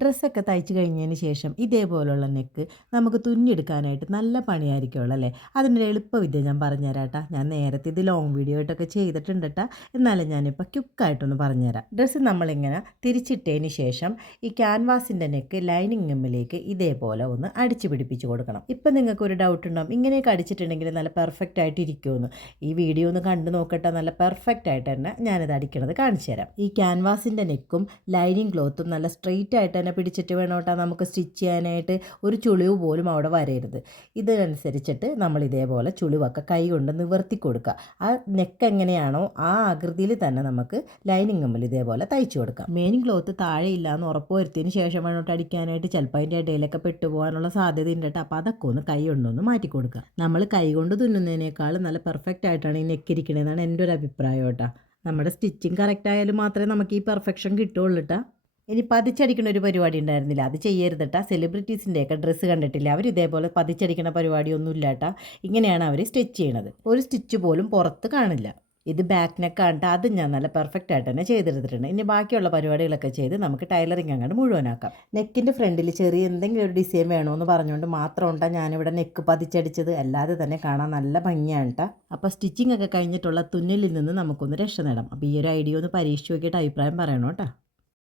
ഡ്രസ്സൊക്കെ തയ്ച്ച് കഴിഞ്ഞതിന് ശേഷം ഇതേപോലുള്ള നെക്ക് നമുക്ക് തുന്നിയെടുക്കാനായിട്ട് നല്ല പണിയായിരിക്കുമല്ലോ അല്ലേ? അതിനൊരു എളുപ്പവിദ്യ ഞാൻ പറഞ്ഞുതരാം കേട്ടോ ഞാൻ നേരത്തെ ഇത് ലോങ് വീഡിയോ ആയിട്ടൊക്കെ ചെയ്തിട്ടുണ്ട് കേട്ടോ എന്നാലും ഞാനിപ്പോൾ ക്യുക്കായിട്ടൊന്ന് പറഞ്ഞുതരാം. ഡ്രസ്സ് നമ്മളിങ്ങനെ തിരിച്ചിട്ടതിന് ശേഷം ഈ ക്യാൻവാസിന്റെ നെക്ക് ലൈനിങ് ഇതേപോലെ ഒന്ന് അടിച്ചു പിടിപ്പിച്ച് കൊടുക്കണം. ഇപ്പം നിങ്ങൾക്ക് ഒരു ഡൗട്ട് ഉണ്ടാവും ഇങ്ങനെയൊക്കെ അടിച്ചിട്ടുണ്ടെങ്കിൽ നല്ല പെർഫെക്റ്റ് ആയിട്ട് ഇരിക്കുമെന്ന് ഈ വീഡിയോ ഒന്ന് കണ്ടു നോക്കട്ടെ നല്ല പെർഫെക്റ്റ് ആയിട്ട് തന്നെ ഞാനിത് അടിക്കണത് കാണിച്ചു തരാം ഈ ക്യാൻവാസിന്റെ നെക്കും ലൈനിങ് ക്ലോത്തും നല്ല സ്ട്രെയിറ്റ് ആയിട്ട് തന്നെ പിടിച്ചിട്ട് വേണം കേട്ടോ നമുക്ക് സ്റ്റിച്ച് ചെയ്യാനായിട്ട് ഒരു ചുളിവ് പോലും അവിടെ വരരുത്. ഇതിനനുസരിച്ചിട്ട് നമ്മൾ ഇതേപോലെ ചുളിവൊക്കെ കൈ കൊണ്ട് നിവർത്തി കൊടുക്കുക. ആ നെക്ക് എങ്ങനെയാണോ ആ ആകൃതിയിൽ തന്നെ നമുക്ക് ലൈനിങ് കമ്പിൽ ഇതേപോലെ തയ്ച്ചു കൊടുക്കാം. മെയിൻ ക്ലോത്ത് താഴെ ഇല്ല എന്ന് ഉറപ്പ് വരുത്തിയതിന് ശേഷം വേണോട്ട് അടിക്കാനായിട്ട് ചിലപ്പോൾ അതിന്റെ ഇടയിലൊക്കെ പെട്ടുപോകാനുള്ള സാധ്യത ഉണ്ട് കേട്ടോ അപ്പോൾ അതൊക്കെ ഒന്ന് കൈ കൊണ്ടൊന്ന് മാറ്റി കൊടുക്കുക. നമ്മൾ കൈ കൊണ്ട് തുന്നുന്നതിനേക്കാൾ നല്ല പെർഫെക്റ്റ് ആയിട്ടാണ് ഈ നെക്ക് ഇരിക്കണതെന്നാണ് എന്റെ ഒരു അഭിപ്രായം കേട്ടോ നമ്മുടെ സ്റ്റിച്ചിങ് കറക്റ്റ് ആയാലും മാത്രമേ നമുക്ക് ഈ പെർഫെക്ഷൻ കിട്ടുള്ളൂ കേട്ടോ ഇനി പതിച്ചടിക്കുന്ന ഒരു പരിപാടി ഉണ്ടായിരുന്നില്ല. അത് ചെയ്യരുത് കേട്ടോ സെലിബ്രിറ്റീസിന്റെയൊക്കെ ഡ്രസ്സ് കണ്ടിട്ടില്ല? അവർ ഇതേപോലെ പതിച്ചടിക്കുന്ന പരിപാടിയൊന്നും ഇല്ല കേട്ടോ ഇങ്ങനെയാണ് അവർ സ്റ്റിച്ച് ചെയ്യണത്. ഒരു സ്റ്റിച്ച് പോലും പുറത്ത് കാണില്ല. ഇത് ബാക്ക് നെക്കാണ് ട്ടോ. അത് ഞാൻ നല്ല പെർഫെക്റ്റ് ആയിട്ട് തന്നെ ചെയ്തെടുത്തിട്ടുണ്ട്. ഇനി ബാക്കിയുള്ള പരിപാടികളൊക്കെ ചെയ്ത് നമുക്ക് ടൈലറിങ് അങ്ങോട്ട് മുഴുവനാക്കാം. നെക്കിന്റെ ഫ്രണ്ടിൽ ചെറിയ എന്തെങ്കിലും ഒരു ഡിസൈൻ വേണമെന്ന് പറഞ്ഞുകൊണ്ട് മാത്രം ഉണ്ടാ ഞാനിവിടെ നെക്ക് പതിച്ചടിച്ചത്. അല്ലാതെ തന്നെ കാണാൻ നല്ല ഭംഗിയാണ് കേട്ടോ അപ്പോൾ സ്റ്റിച്ചിങ് ഒക്കെ കഴിഞ്ഞിട്ടുള്ള തുന്നലിൽ നിന്ന് നമുക്കൊന്ന് രക്ഷ നേടാം. അപ്പോൾ ഈ ഒരു ഐഡിയ ഒന്ന് പരീക്ഷിച്ച് നോക്കിയിട്ട് അഭിപ്രായം പറയണം കേട്ടോ